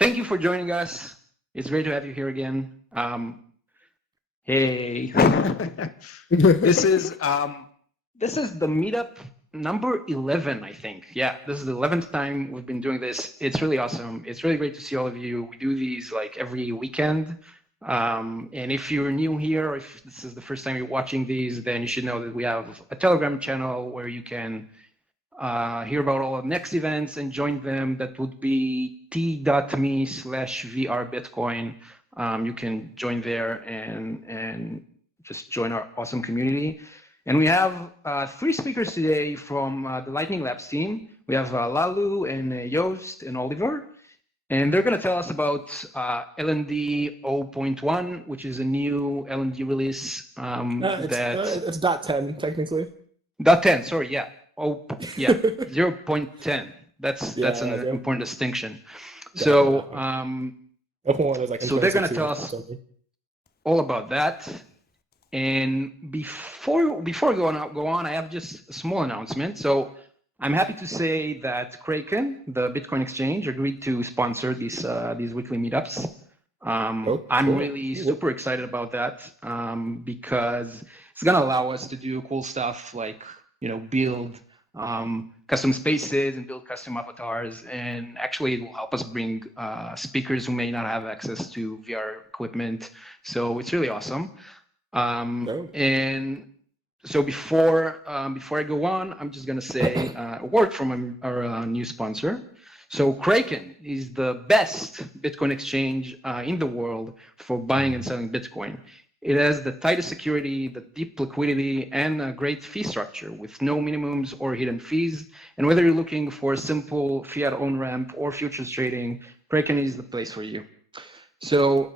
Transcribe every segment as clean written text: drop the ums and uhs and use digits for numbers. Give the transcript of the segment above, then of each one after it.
Thank you for joining us. It's great to have you here again. Hey, this is the meetup number 11, I think. Yeah, this is the 11th time we've been doing this. It's really awesome. It's really great to see all of you. We do these like every weekend. And if you're new here, or if this is the first time you're watching these, then you should know that we have a Telegram channel where you can hear about all the next events and join them. That would be t.me/VRBitcoin. You can join there and just join our awesome community. And we have three speakers today from the Lightning Labs team. We have Lalu and Joost and Oliver. And they're going to tell us about LND 0.1, which is a new LND release. It's .10 technically. .10, sorry, yeah. Oh, yeah, 0.10. That's an important distinction. So, so they're going to tell us all about that. And before we go on, I have just a small announcement. So I'm happy to say that Kraken, the Bitcoin exchange, agreed to sponsor these weekly meetups. I'm really super excited about that because it's going to allow us to do cool stuff like, build custom spaces and build custom avatars. And actually it will help us bring speakers who may not have access to VR equipment. So it's really awesome. And so before I go on, I'm just gonna say a word from our new sponsor. So Kraken is the best Bitcoin exchange in the world for buying and selling Bitcoin. It has the tightest security, the deep liquidity, and a great fee structure with no minimums or hidden fees. And whether you're looking for a simple fiat on-ramp or futures trading, Kraken is the place for you. So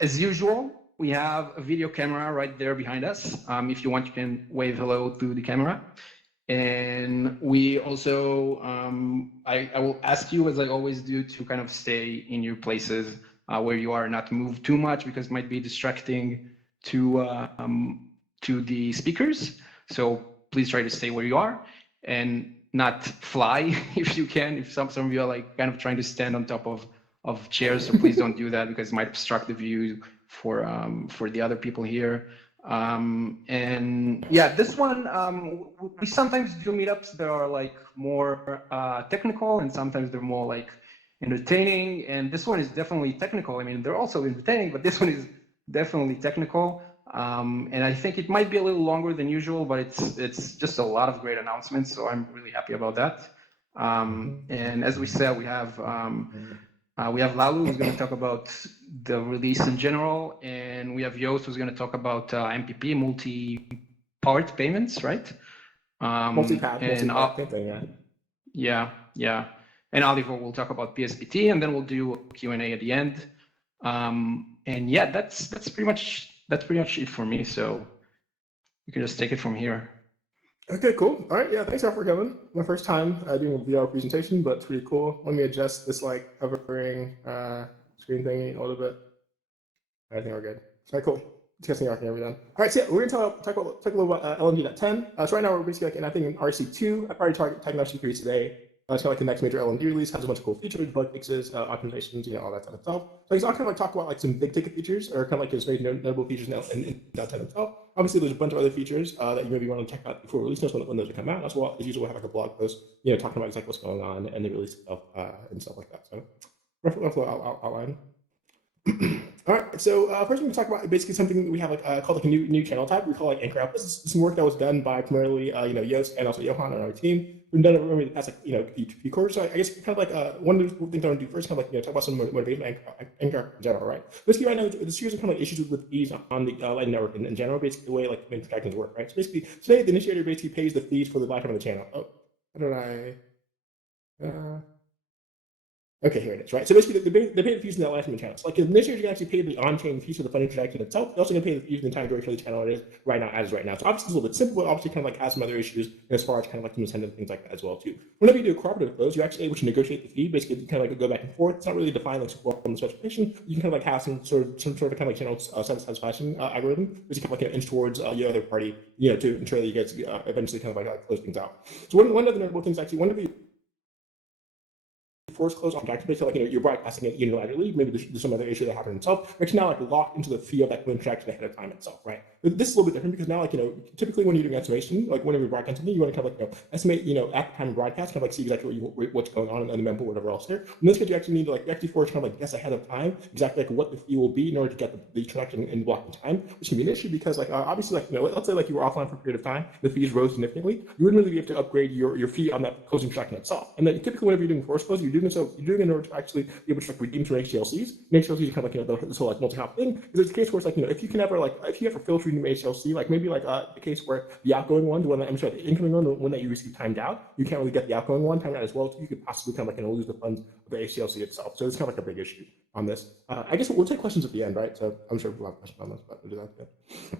as usual, we have a video camera right there behind us. If you want, you can wave hello to the camera. And we also, I will ask you, as I always do, to kind of stay in your places where you are, not move too much because it might be distracting to the speakers. So please try to stay where you are and not fly if you can. If some of you are like kind of trying to stand on top of chairs, so please don't do that because it might obstruct the view for the other people here. And yeah, this one, we sometimes do meetups that are like more technical, and sometimes they're more like entertaining. And this one is definitely technical. I mean, they're also entertaining, but this one is definitely technical. And I think it might be a little longer than usual, but it's just a lot of great announcements. So I'm really happy about that. And as we said, we have Lalu, who's going to talk about the release in general, and we have Joost, who's going to talk about MPP, multi-part payments, right? Multi-path thing, yeah. Yeah. And Oliver will talk about PSBT, and then we'll do a Q&A at the end. And yeah, that's pretty much it for me. So you can just take it from here. Okay, cool. All right, yeah, thanks all for coming. My first time doing a VR presentation, but it's pretty cool. Let me adjust this like hovering screen thingy a little bit. I think we're good. All right, cool. Testing out everything. All right, so yeah, we're gonna talk a little about LND.10. So right now we're basically like, I think in RC2. I probably talking RC3 today. It's kind of like the next major LND release, has a bunch of cool features, bug fixes, optimizations, all that kind of stuff. So he's all kind of like talk about like some big ticket features, or kind of like his very notable features in .10 itself. Obviously, there's a bunch of other features that you maybe want to check out before release notes when those come out. As well, as usual, we'll have like a blog post, talking about exactly what's going on and the release itself and stuff like that. So, roughly outline. All right, so first we're going to talk about basically something that we have called like a new channel type. We call like Anchor Up. This is some work that was done by primarily Joost and also Johan on our team. We've done it over the past few quarters. So I guess kind of like one of the things I want to do first, kind of like talk about some motivation Anchor Up in general, right? Basically, right now the series of kind of like issues with fees on the Lightning Network in general. Basically, the way like main transactions work, right? So basically, today the initiator basically pays the fees for the lifetime of the channel. Oh, how did I? Okay, here it is, right? So basically, they pay the fees in that lifetime of the channel. So like, the initiator can actually pay the on-chain fees for the funding transaction itself. They're also going to pay the fees in the entire duration of the channel it is right now, as right now. So obviously, it's a little bit simple, but obviously, kind of like has some other issues as far as kind of like some incentive things like that as well too. Whenever you do a cooperative close, you're actually able to negotiate the fee. Basically, you kind of like go back and forth. It's not really defined like super well from the specification. You can kind of like have some sort of kind of like channel satisfaction algorithm, which you kind of like inch towards your other party, to ensure that you guys eventually kind of like close things out. So one of the notable things actually, one of the force close on transaction, basically like you're broadcasting it unilaterally. Maybe there's some other issue that happened itself. You're actually now like locked into the fee of that transaction ahead of time itself, right? But this is a little bit different because now like typically when you're doing estimation, like whenever you're broadcasting something, you want to kind of like estimate at the time of broadcast, kind of like see exactly what's going on in the mempool, whatever else there. In this case, you actually need to like actually force kind of like guess ahead of time exactly like what the fee will be in order to get the transaction in blocking time, which can be an issue because like obviously like let's say like you were offline for a period of time, the fees rose significantly, you wouldn't really be able to upgrade your fee on that closing transaction itself. And then typically whenever you're doing force close, you're doing it in order to actually be able to like redeem through HTLCs. And HTLCs are kind of like this whole like multi-hop thing. Because it's a case where it's like if you ever filter into HTLC, like maybe like the case where the outgoing one, the incoming one, the one that you receive timed out, you can't really get the outgoing one timed out as well. So you could possibly kind of like lose the funds of the HTLC itself. So it's kind of like a big issue on this. I guess we'll take questions at the end, right? So I'm sure we'll have questions on this, but we'll do that. Yeah.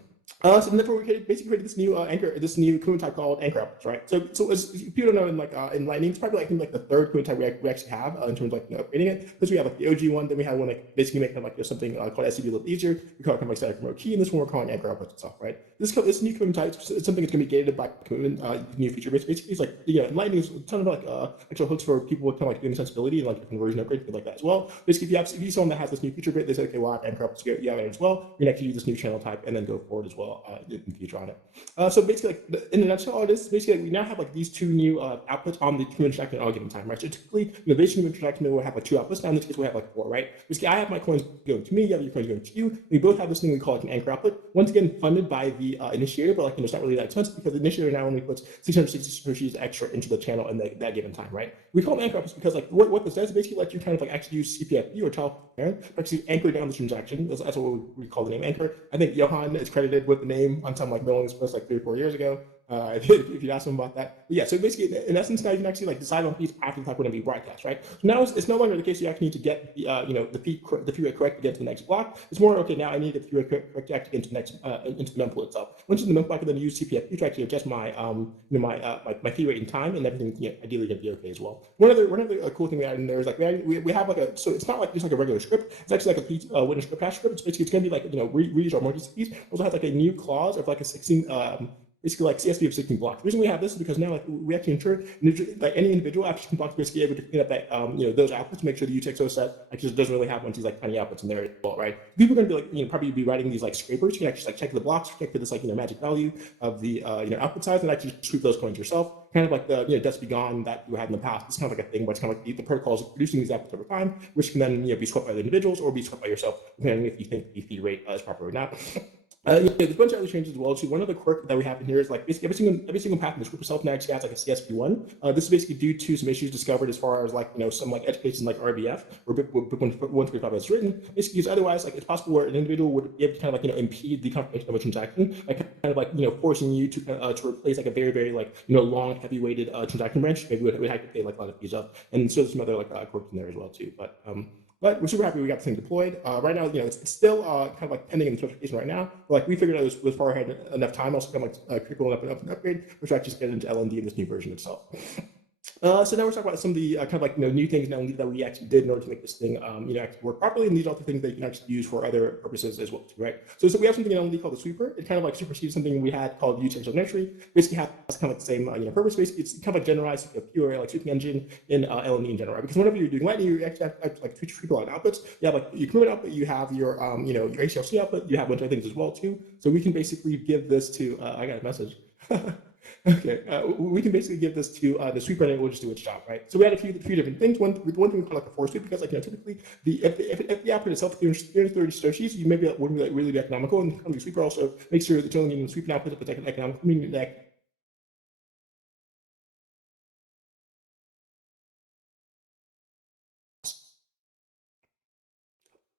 So therefore, we basically created this new Kuhn type called anchor outputs, right? So as people don't know, in Lightning, it's probably like the third Kuhn type we actually have in terms of like upgrading it. Because we have like the OG one, then we have one like basically making like something called SCB a little easier. We call it kind of like static remote key, and this one we're calling anchor outputs itself, right? This new Kuhn type is something that's going to be gated by Kuhn, new feature. Basically, it's like in Lightning is a ton of like actual hooks for people with kind of like doing sensibility and like a conversion upgrade, things like that as well. Basically, if you someone that has this new feature bit, they say, okay, well, I have anchor outputs, you have it as well. You're going to actually use this new channel type and then go forward as well in the future on it. So basically, like, in a nutshell, all it is basically we now have like these two new outputs on the human transaction at all given time, right? So typically, this human transaction will have like two outputs. Now in this case, we have like four, right? Basically, I have my coins going to me, you have your coins going to you. We both have this thing we call like an anchor output. Once again, funded by the initiator, but like it's not really that expensive because the initiator now only puts 660 Satoshis extra into the channel in that given time, right? We call them anchor outputs because like what this does is basically let you kind of like actually use CPFP or child parent to actually anchor down the transaction. That's what we call the name anchor. I think Johan is credited with the name on some like mailing list like 3 or 4 years ago. If you ask them about that. But yeah, so basically, in essence, now you can actually like decide on fees after the type going to be broadcast, right? So now it's no longer the case you actually need to get the fee rate correct to get to the next block. It's more okay. Now I need the fee rate correct to actually get into the next into the mempool itself. Once in the mempool, I can then use CPFP to actually adjust my my fee rate in time, and everything ideally going to be okay as well. One other cool thing we added in there is like we have like so it's not like just like a regular script. It's actually like a witness script hash script. It's going to be like reuse our multi fees. Also has like a new clause of like a 16. Basically like CSV of 16 blocks. The reason we have this is because now like we actually ensure like any individual after 16 blocks basically able to clean up that those outputs, make sure the UTXO set actually doesn't really have one of these like tiny outputs in there as well, right? People are going to be like probably be writing these like scrapers. You can actually like check the blocks, check for this like magic value of the output size, and actually sweep those coins yourself. Kind of like the debts be gone that you had in the past. It's kind of like a thing, but it's kind of like the protocol is producing these outputs over time, which can then be swept by the individuals or be swept by yourself, depending if you think the fee rate is proper or not. There's a bunch of other changes as well. So one of the quirk that we have in here is like basically every single path in the script itself now actually has like a CSV1. This is basically due to some issues discovered as far as like some like education like RBF or Bitcoin 1.5 is written. Basically, because otherwise like it's possible where an individual would be able to kind of like impede the confirmation of a transaction, like kind of like forcing you to replace like a very very like long heavy weighted transaction branch. Maybe we'd have to pay like a lot of fees up, and so there's some other like quirks in there as well too. But we're super happy we got this thing deployed. Right now, it's still kind of like pending in the specification right now. But like we figured out it was far ahead enough time, also kind of like critical enough and upgrade, which actually just get into LND in this new version itself. So now we're talking about some of the kind of like new things now that we actually did in order to make this thing actually work properly, and these are the things that you can actually use for other purposes as well too, right? So we have something in LND called the sweeper. It kind of like supersedes something we had called UTXO nursery. Basically has kind of like the same purpose. Basically, it's kind of like generalized like a pure like sweeping engine in LND in general, right? Because whenever you're doing Lightning, you actually have like two people outputs. You have like your commit output, you have your your HLC output, you have a bunch of things as well too. So we can basically give this to I got a message. Okay, we can basically give this to the sweeper and it will just do its job, right? So we had a few different things. One thing we call like a force sweep because like typically if the output itself is 330 Satoshis, you maybe wouldn't really be economical, and the sweeper also makes sure that you're only sweeping output if it's economical, meaning that.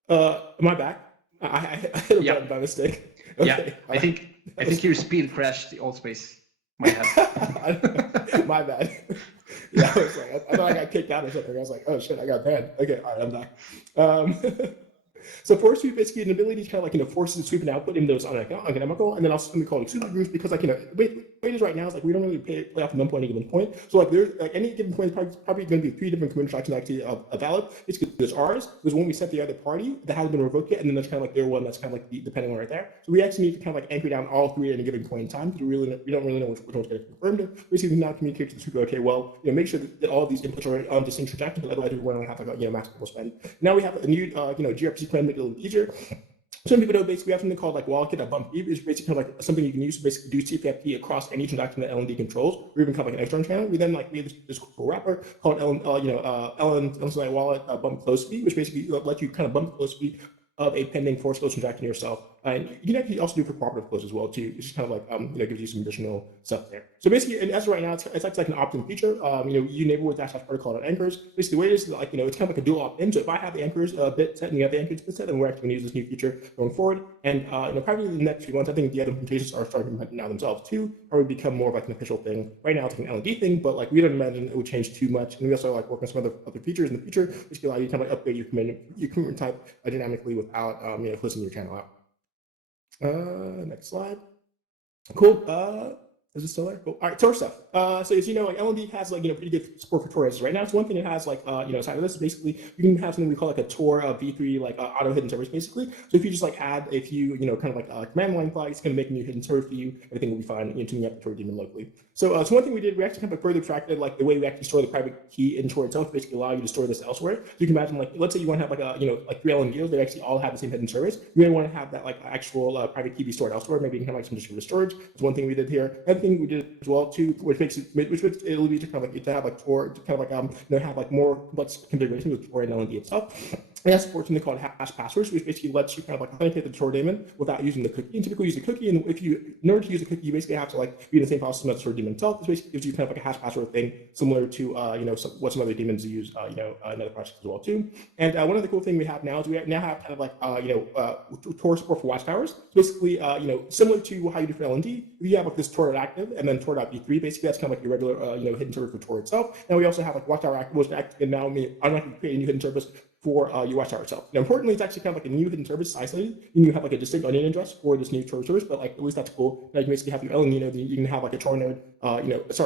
Am I back? I hit a button by mistake. Okay. Yeah, I think your speed crashed the old space. My bad. My bad. Yeah, I was like, I thought I got kicked out or something. I was like, oh shit, I got banned. Okay, all right, I'm back. So force sweep basically an ability to kind of like force the sweep and output in those uneconomical, and then also something called super groups because like it is right now is like we don't really play off the number at any given point. So like there's like any given point is probably going to be 3 different community transactions actually valid. It's because there's ours, there's one we sent the other party that hasn't been revoked yet, and then there's kind of like their one that's kind of like the pending one right there. So we actually need to kind of like anchor down all 3 at a given point in time because we don't really know which one's getting confirmed. Basically, we now communicate to the people. Okay, well, make sure that all of these inputs are on distinct transactions, but otherwise we're going to have like maximum spend. Now we have a new gRPC plan to make it a little easier. Some people know basically we have something called like wallet.bump, which is basically kind of like something you can use to basically do CPFP across any transaction that LND controls, or even kind of like an external channel. We then like made this cool wrapper called LN wallet bump close fee, which basically lets you kind of bump the close fee of a pending forced close transaction yourself. And you can actually also do for cooperative close as well too. It's just kind of like gives you some additional stuff there. So basically, and as of right now, it's actually like an opt-in feature. You enable with dash protocol on anchors. Basically, the way it is like it's kind of like a dual opt-in. So if I have the anchors bit set and you have the anchors bit set, then we're actually going to use this new feature going forward. And probably in the next few months, I think the other implementations are starting now themselves too, probably become more of like an official thing. Right now, it's like an LND thing, but like we don't imagine it would change too much. And we also like work on some other features in the future, which can allow you to kind of like upgrade your commitment type dynamically without closing your channel out. Next slide. Cool. Is it still there? Cool. All right, Tor stuff. So as you know, like LND has like pretty good support for Tor right now. So one thing it has like aside of this, basically you can have something we call like a Tor v3 like auto hidden service basically. So if you just like add a few kind of like command line flags, it's going to make a new hidden service for you. Everything will be fine. Tuning up the Tor daemon locally. So one thing we did, we actually kind of further abstracted like the way we actually store the private key in Tor itself, basically allow you to store this elsewhere. So you can imagine like let's say you want to have like a like 3 LNDs, they actually all have the same hidden service. You may want to have that like actual private key be stored elsewhere. Maybe you can have like some distributed storage. That's one thing we did here. Another thing we did as well too, which makes it'll be to kind of like to have like Tor to kind of like have like more complex configuration with Tor and LND itself. And that supports something called hash passwords, which basically lets you kind of like authenticate the Tor daemon without using the cookie. And typically use a cookie, and in order to use a cookie, you basically have to like be in the same file system as the Tor daemon itself. This basically gives you kind of like a hash password thing, similar to what some other daemons use, in other projects as well too. And one of the cool things we have now is we now have kind of like Tor support for watchtowers. So basically, similar to how you do for LND, you have like this Tor.active and then Tor.v3. Basically, that's kind of like your regular hidden service for Tor itself. Now we also have like watchtower active, which can now automatically create a new hidden service for your watchtower itself. Now, importantly, it's actually kind of like a new hidden service isolated. You have like a distinct onion address for this new Tor service, but like at least that's cool. Now you can basically have your LND node, you can have like a Tor node,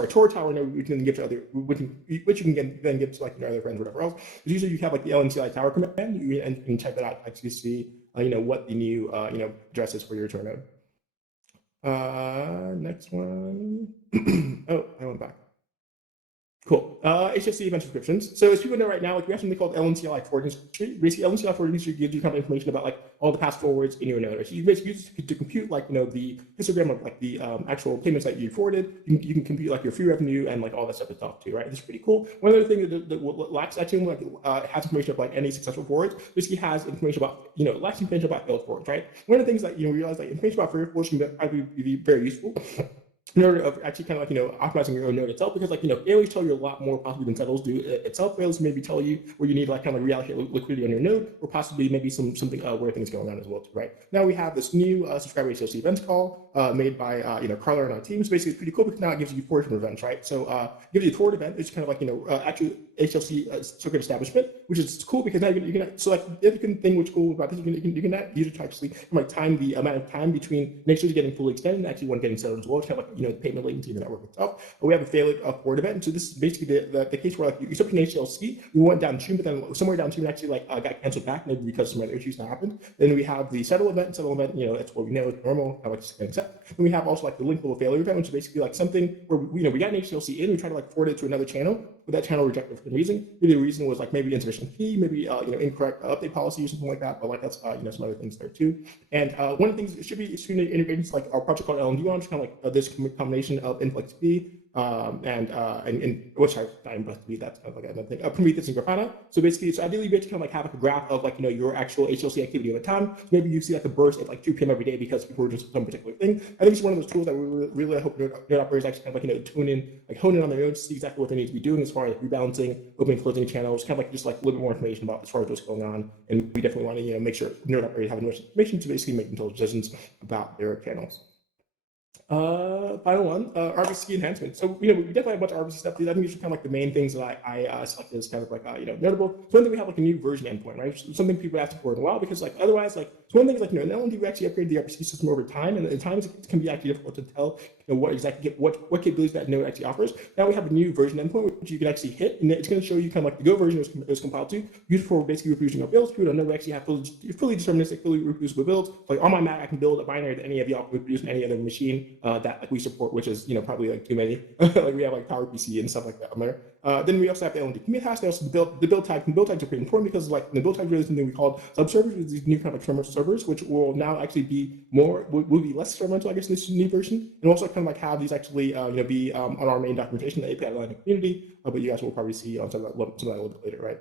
Tor tower node, you can give to other, which you can then give to like your other friends or whatever else. But usually you have like the LNCLI tower command, and you can check that out to actually see what the new address is for your Tor node. Next one. Oh, I went back. Cool. HSC event subscriptions. So as people know right now, like we have something called LNCLI forward history. Basically, LNCLI forward history gives you kind of information about like all the past forwards in your node. So you basically use it to compute like the histogram of like the actual payments that you forwarded. You can compute like your free revenue and like all that stuff itself too, right? This is pretty cool. One other thing that Labs actually has information of like any successful forwards. Basically has information about Labs information about failed forwards, right? One of the things that realize like information about failed forwards can probably be very useful in order of actually kind of like optimizing your own node itself, because like Alias tell you a lot more possibly than settles do itself. Alias maybe tell you where you need like kind of reallocate liquidity on your node, or possibly maybe something where things going on as well too, right? Now we have this new subscriber HLC events call made by Carla and our team. So basically it's pretty cool because now it gives you 4 different events, right? So it gives you a forward event, it's kind of like actual HLC circuit establishment, which is cool because now you can so like the other thing which is cool about this, you can use it to actually like time the amount of time between an HLC getting fully extended and actually one getting settled as well. It's kind of like the payment latency in the network itself. We have a failed forward event, and so this is basically the case where like you set an HLC, you went downstream, but then somewhere downstream actually like got canceled back, maybe because some other issues that happened. Then we have the settle event, that's what we know it's normal, like getting set. And we have also like the linkable failure event, which is basically like something where we got an HLC in, we try to like forward it to another channel, but that channel rejected for some reason. Maybe the reason was like maybe insufficient key, maybe incorrect update policy or something like that. But like that's some other things there too. And one of the things it should be soon integrated into like our project called LND, which is kind of like this combination of influx key and which I'm about to be that's kind of like another thing. Prometheus and Grafana. So basically, it's ideally you kind of like have like a graph of like your actual HLC activity over time. So maybe you see like a burst at like 2 p.m. every day because people were just some particular thing. I think it's one of those tools that we really hope node operators actually kind of like tune in, like hone in on their nodes, see exactly what they need to be doing as far as rebalancing, opening, closing channels, kind of like just like a little bit more information about as far as what's going on. And we definitely want to make sure node operators have enough information to basically make intelligent decisions about their channels. Final one, RBC enhancement. So, we definitely have a bunch of RBC stuff. I think these are kind of like the main things that I selected as kind of like, notable. So one thing we have like a new version endpoint, right? Something people asked for in a while because like otherwise, like, so one thing is like, in LND, we actually upgrade the RBC system over time, and at times it can be actually difficult to tell, what exactly, what capabilities that node actually offers. Now we have a new version endpoint, which you can actually hit, and it's going to show you kind of like the Go version it was compiled to, used for basically reproducing our builds. People don't know we actually have fully deterministic, fully reproducible builds. Like on my Mac, I can build a binary that any of y'all can reproduce on any other machine that like we support, which is probably like too many. Like we have like PowerPC and stuff like that on there. Then we also have the LND commit hash. There's the build type. And build types are pretty important because like the build type really something we called subservers, with these new kind of like servers, which will now actually be will be less experimental, I guess, in this new version, and also kind of like have these actually be on our main documentation, the API line community. But you guys will probably see on some of that a little bit later, right?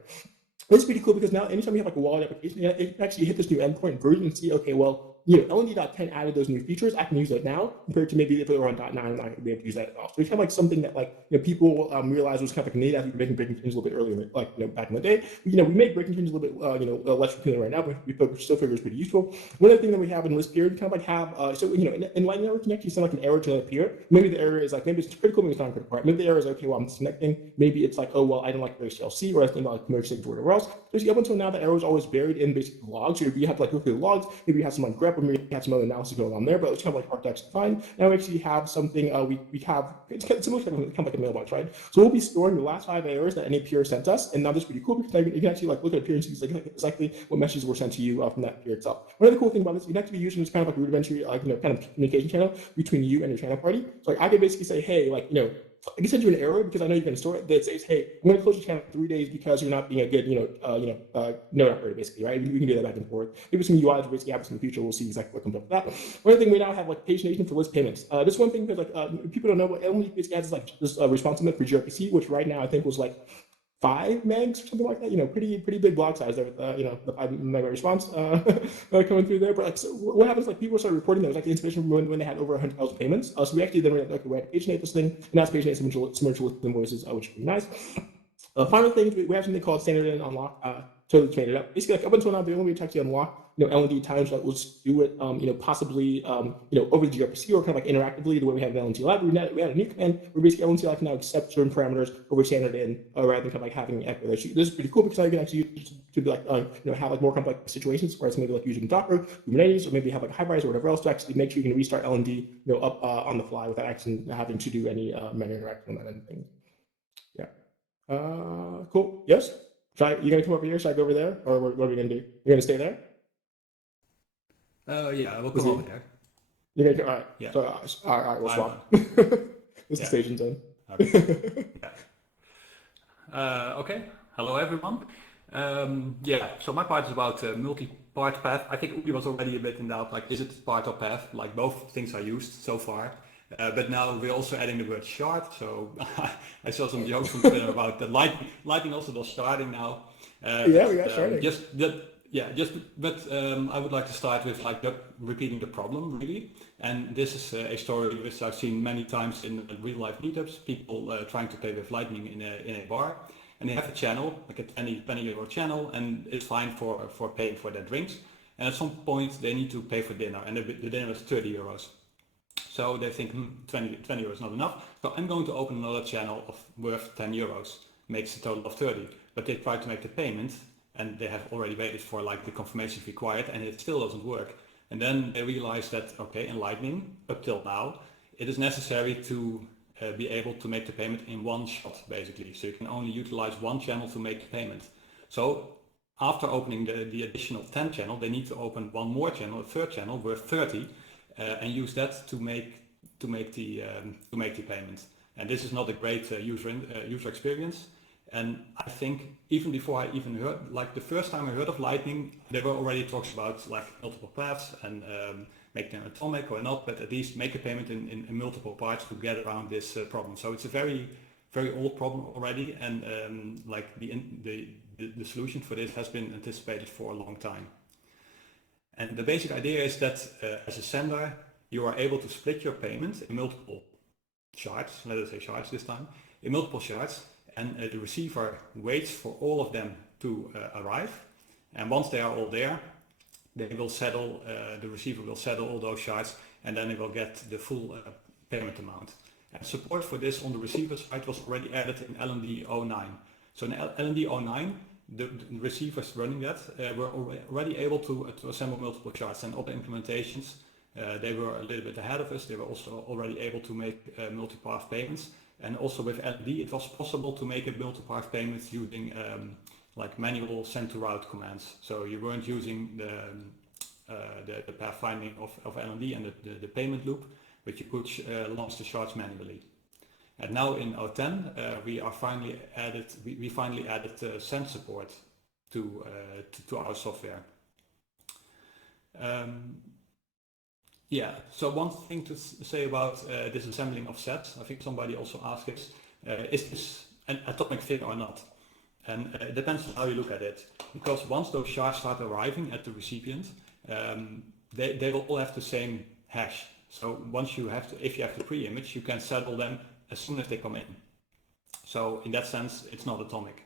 It's pretty cool because now anytime you have like a wallet application, it can actually hit this new endpoint version and see, okay, well, LND.10 added those new features. I can use that now compared to maybe if it were on .9, I'm not going to be able to use that at all. So it's kind of like something that like people realize was kind of like neat as we were making breaking changes a little bit earlier, like back in the day. We make breaking changes a little bit less routinely right now, but we still figure it's pretty useful. One other thing that we have in list period, kind of like have in Lightning Network, you can actually send like an error to appear. Maybe the error is like maybe it's critical, maybe it's not critical. Right? Maybe the error is okay, well I'm disconnecting. Maybe it's like, oh well, I don't like the HLC, or I think like commercial signature or whatever else. So up until now, the error is always buried in basic logs. So you have to like look through the logs. Maybe you have some like grep, or maybe you have some other analysis going on there, but it's kind of like hard to actually find. Now we actually have something we have, it's kind of like a mailbox, right? So we'll be storing the last 5 errors that any peer sent us, and now this is pretty cool because you can actually like look at a peer and see like exactly what messages were sent to you from that peer itself. One of the cool thing about this, you can actually be using this kind of like a rudimentary kind of communication channel between you and your channel party. So like I could basically say, hey, like I can send you an error because I know you're going to store it that says, hey, I'm going to close your channel in 3 days because you're not being a good, node operator, basically, right? We can do that back and forth. Maybe some UIs will basically happen in the future. We'll see exactly what comes up with that. One other thing, we now have like pagination for list payments. This one thing, because like people don't know, what LND basically has like this response limit for gRPC, which right now I think was like 5 megs or something like that. Pretty big block size there with the 5 meg response coming through there. But like, so what happens? Like people started reporting that was like the information when they had over 100,000 payments. So we actually then we had to paginate this thing, and that's paginate some invoices, which is pretty nice. Final thing, we have something called standard and unlock. Totally made it up. Basically, like up until now, the only way to actually unlock LND times that was do it possibly over the gRPC or kind of like interactively the way we have in LND Lab. We had a new command where basically LND Lab can now accept certain parameters over standard in rather than kind of like having echo. This is pretty cool because now you can actually use to be like have like more complex situations where it's maybe like using Docker, Kubernetes, or maybe have like hybrids or whatever else to actually make sure you can restart LND up on the fly without actually having to do any manual interaction on that end of things. Yeah. Cool. Yes. You gonna come over here? Should I go over there, or what are we gonna do? You're gonna stay there? Yeah, I will come over there. You're gonna all right. Yeah. So all right, we'll swap. It's the station zone. Okay. Okay. Hello, everyone. So my part is about multi-part path. I think Uli was already a bit in doubt, like, is it part or path? Like, both things are used so far. But now we're also adding the word shard. So I saw some jokes from Twitter about the Lightning also does sharding now. Yeah, we got sharding. I would like to start with like repeating the problem really. And this is a story which I've seen many times in real life meetups. People trying to pay with Lightning in a bar, and they have a channel, like a 20 euro channel, and it's fine for paying for their drinks. And at some point they need to pay for dinner, and the dinner is 30 euros. So they think 20 euros is not enough. So I'm going to open another channel worth 10 euros, makes a total of 30. But they try to make the payment, and they have already waited for like the confirmation required, and it still doesn't work. And then they realize that, okay, in Lightning, up till now, it is necessary to be able to make the payment in one shot, basically. So you can only utilize one channel to make the payment. So after opening the additional 10 channel, they need to open one more channel, a third channel worth 30, and use that to make the payment. And this is not a great user experience. And I think even before I even heard, like the first time I heard of Lightning, there were already talks about like multiple paths and make them atomic or not, but at least make a payment in multiple parts to get around this problem. So it's a very, very old problem already, and like the solution for this has been anticipated for a long time. And the basic idea is that as a sender, you are able to split your payment in multiple shards, let us say shards this time, in multiple shards, and the receiver waits for all of them to arrive. And once they are all there, they will settle, the receiver will settle all those shards, and then it will get the full payment amount. And support for this on the receiver side was already added in LND 09. So in LND 09, the receivers running that were already able to assemble multiple shards, and other implementations, they were a little bit ahead of us. They were also already able to make multipath payments. And also with LND, it was possible to make a multipath payment using like manual send to route commands. So you weren't using the pathfinding of LND and the payment loop, but you could launch the shards manually. And now in 010, we finally added send support to our software. Yeah, so one thing to say about disassembling of sets, I think somebody also asked is this an atomic thing or not? And it depends on how you look at it, because once those shards start arriving at the recipient, they will all have the same hash. So once if you have the pre-image, you can settle them as soon as they come in. So in that sense, it's not atomic.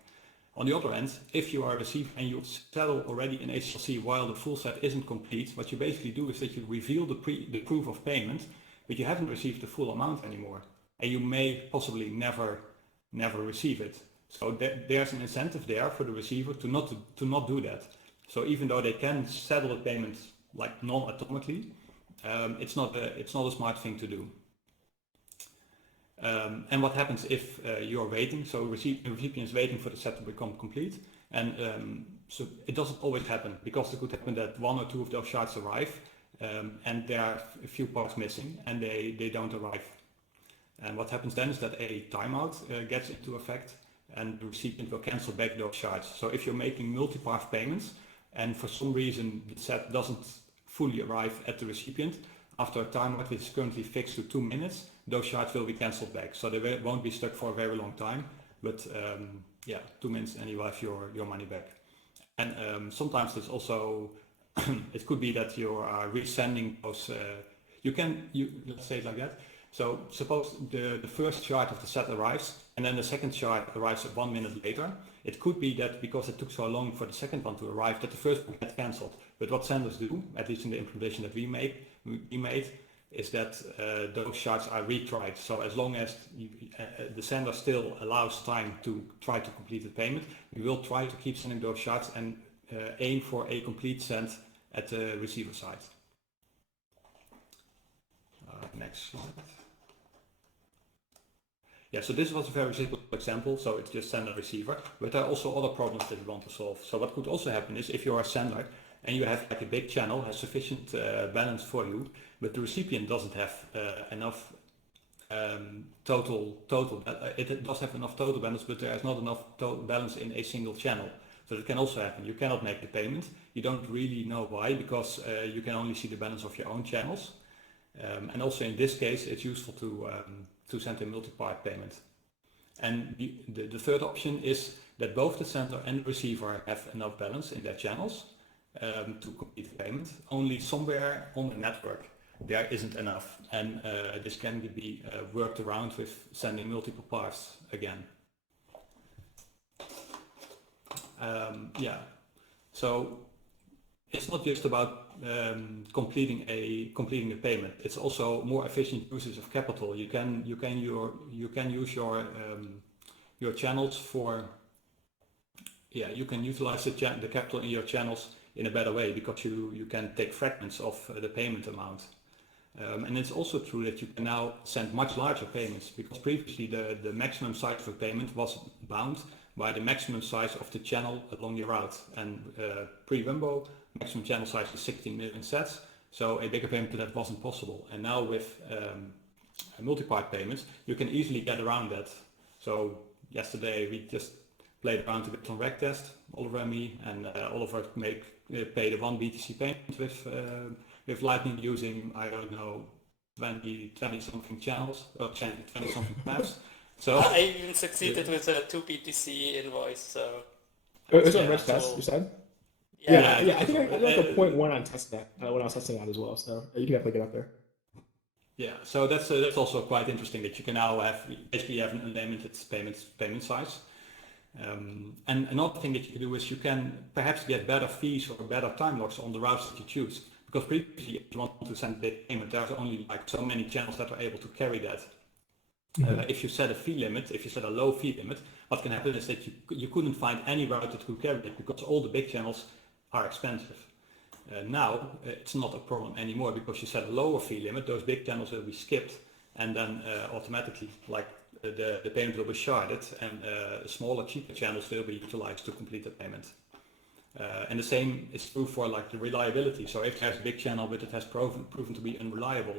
On the other end, if you are a receiver and you settle already in HLC while the full set isn't complete, what you basically do is that you reveal the proof of payment, but you haven't received the full amount anymore, and you may possibly never receive it. So there's an incentive there for the receiver to not do that. So even though they can settle the payment like non-atomically, it's not a smart thing to do. And what happens if you're waiting? So the recipient is waiting for the set to become complete, and so it doesn't always happen, because it could happen that one or two of those shards arrive, and there are a few parts missing, and they don't arrive. And what happens then is that a timeout gets into effect, and the recipient will cancel back those shards. So if you're making multipath payments, and for some reason the set doesn't fully arrive at the recipient, after a timeout which is currently fixed to 2 minutes, those shards will be cancelled back. So they won't be stuck for a very long time, but yeah, 2 minutes and you have your money back. And sometimes it's also, it could be that you are resending those, let's say it like that. So suppose the first shard of the set arrives, and then the second shard arrives 1 minute later. It could be that because it took so long for the second one to arrive, that the first one gets cancelled. But what senders do, at least in the implementation that we made, is that those shards are retried. So as long as the sender still allows time to try to complete the payment, we will try to keep sending those shards and aim for a complete send at the receiver side. Next slide. Yeah, so this was a very simple example, so it's just sender receiver, but there are also other problems that we want to solve. So what could also happen is if you're a sender and you have like a big channel, has sufficient balance for you, but the recipient doesn't have enough total, it does have enough total balance, but there is not enough total balance in a single channel. So that can also happen. You cannot make the payment. You don't really know why, because you can only see the balance of your own channels. And also in this case, it's useful to send a multi-part payment. And the third option is that both the sender and the receiver have enough balance in their channels to complete the payment. Only somewhere on the network there isn't enough, and this can be worked around with sending multiple parts again. Yeah, so it's not just about completing the payment. It's also more efficient usage of capital. You can use your channels for, yeah, you can utilize the capital in your channels in a better way, because you can take fragments of the payment amount. And it's also true that you can now send much larger payments, because previously the maximum size of a payment was bound by the maximum size of the channel along your route. And pre-Wimbo, maximum channel size is 16 million sets, so a bigger payment to that wasn't possible. And now with multi-part payments, you can easily get around that. So yesterday we just played around a bit on Rectest, Oliver and me, and Oliver paid a 1 BTC payment with Lightning using, I don't know, 20 something channels, or 20 something maps. So I even succeeded with a 2 BTC invoice, so. It was on Rich Test, you said? Yeah, Yeah, I think I did like a 0.1 on testnet when I was testing out as well, so you can definitely get up there. Yeah, so that's also quite interesting that you can now basically have an unlimited payment size. And another thing that you can do is you can perhaps get better fees or better time locks on the routes that you choose. Because previously, if you want to send big payment, there's only like so many channels that are able to carry that. If you set a fee limit, if you set a low fee limit, what can happen is that you couldn't find any route that could carry it because all the big channels are expensive. Now it's not a problem anymore because you set a lower fee limit, those big channels will be skipped, and then automatically like the payment will be sharded, and smaller, cheaper channels will be utilized to complete the payment. And the same is true for like the reliability. So if there's a big channel but it has proven to be unreliable,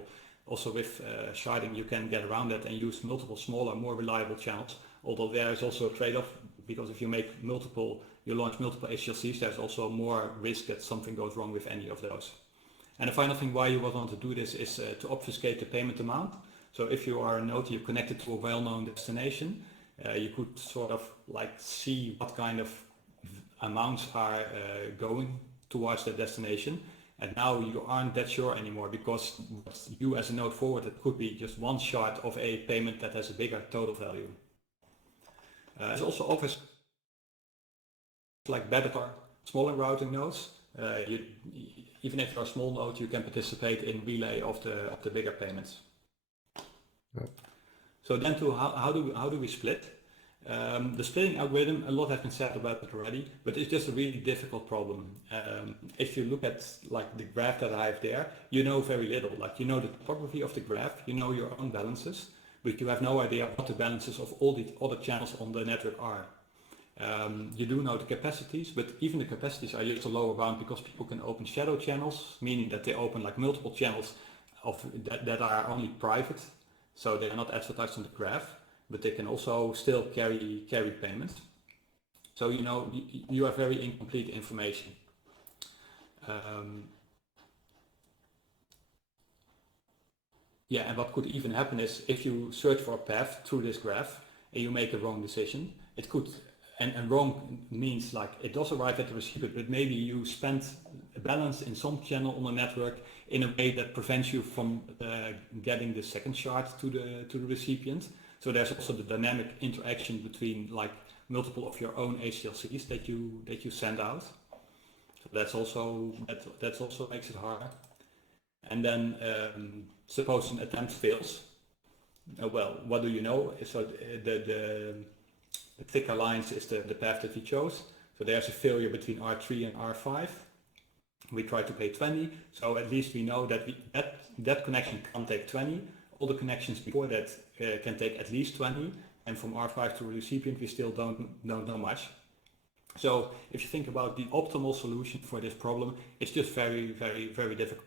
also with sharding you can get around that and use multiple smaller, more reliable channels. Although there is also a trade-off, because if you launch multiple HLCs, there's also more risk that something goes wrong with any of those. And the final thing why you would want to do this is to obfuscate the payment amount. So if you are a node, you're connected to a well-known destination, you could sort of like see what kind of amounts are going towards that destination. And now you aren't that sure anymore, because you as a node forwarded could be just one shard of a payment that has a bigger total value. It's also offers like better for smaller routing nodes. Even if you're a small node, you can participate in relay of the bigger payments. Right. So then to how do we split? The splitting algorithm, a lot has been said about it already, but it's just a really difficult problem. If you look at like the graph that I have there, you know very little. Like you know the topography of the graph, you know your own balances, but you have no idea what the balances of all the other channels on the network are. You do know the capacities, but even the capacities are just a lower bound because people can open shadow channels, meaning that they open like multiple channels that are only private, so they are not advertised on the graph, but they can also still carry payments. So you know you have very incomplete information. Yeah, and what could even happen is if you search for a path through this graph and you make a wrong decision, it could, and wrong means like it does arrive at the receiver, but maybe you spent a balance in some channel on the network in a way that prevents you from getting the second shard to the recipient. So there's also the dynamic interaction between like multiple of your own HLCs that you send out. So that's also makes it harder. And then suppose an attempt fails. Well, what do you know? So the thicker lines is the path that we chose. So there's a failure between R3 and R5. We try to pay 20, so at least we know that that connection can take 20. All the connections before that can take at least 20, and from R5 to the recipient we still don't know much. So if you think about the optimal solution for this problem, it's just very, very, very difficult.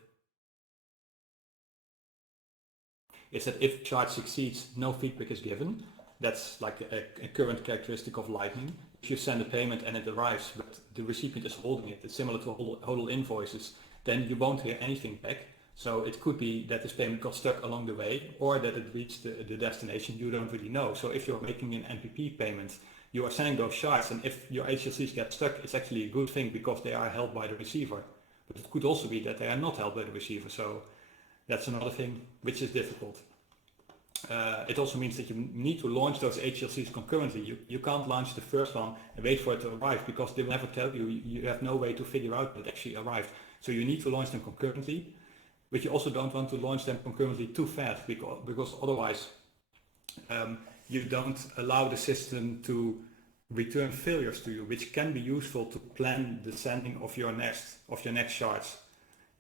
Is that if shard succeeds, no feedback is given. That's like a current characteristic of Lightning. If you send a payment and it arrives, but the recipient is holding it, it's similar to HODL invoices, then you won't hear anything back. So it could be that this payment got stuck along the way, or that it reached the destination, you don't really know. So if you're making an NPP payment, you are sending those shards, and if your HLCs get stuck, it's actually a good thing because they are held by the receiver. But it could also be that they are not held by the receiver. So that's another thing which is difficult. It also means that you need to launch those HLCs concurrently. You can't launch the first one and wait for it to arrive, because they will never tell you. You have no way to figure out that it actually arrived. So you need to launch them concurrently, but you also don't want to launch them concurrently too fast, because otherwise you don't allow the system to return failures to you, which can be useful to plan the sending of your next shards.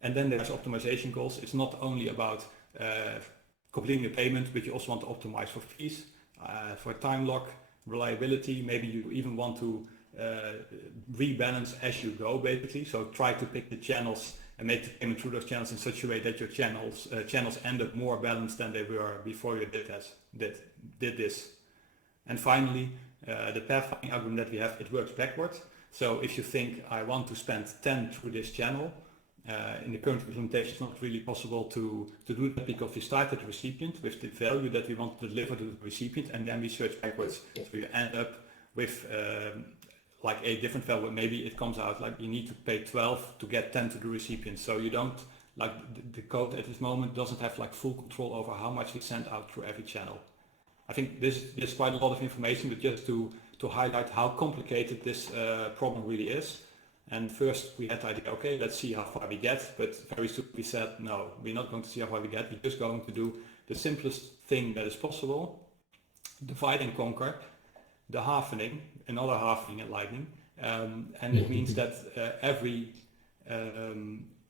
And then there's optimization goals. It's not only about completing the payment, but you also want to optimize for fees, for time lock, reliability. Maybe you even want to rebalance as you go, basically. So try to pick the channels and make the payment through those channels in such a way that your channels end up more balanced than they were before you did this. And finally, the pathfinding algorithm that we have, it works backwards. So if you think I want to spend 10 through this channel, in the current implementation it's not really possible to do that, because we start at the recipient with the value that we want to deliver to the recipient, and then we search backwards. So you end up with like a different value. Maybe it comes out like you need to pay 12 to get 10 to the recipient. So you don't, like the code at this moment doesn't have like full control over how much we send out through every channel. I think this is quite a lot of information, but just to highlight how complicated this problem really is. And first we had the idea, okay, let's see how far we get, but very soon we said, no, we're not going to see how far we get, we're just going to do the simplest thing that is possible, divide and conquer, the halvening, another halvening and lightning, and it means that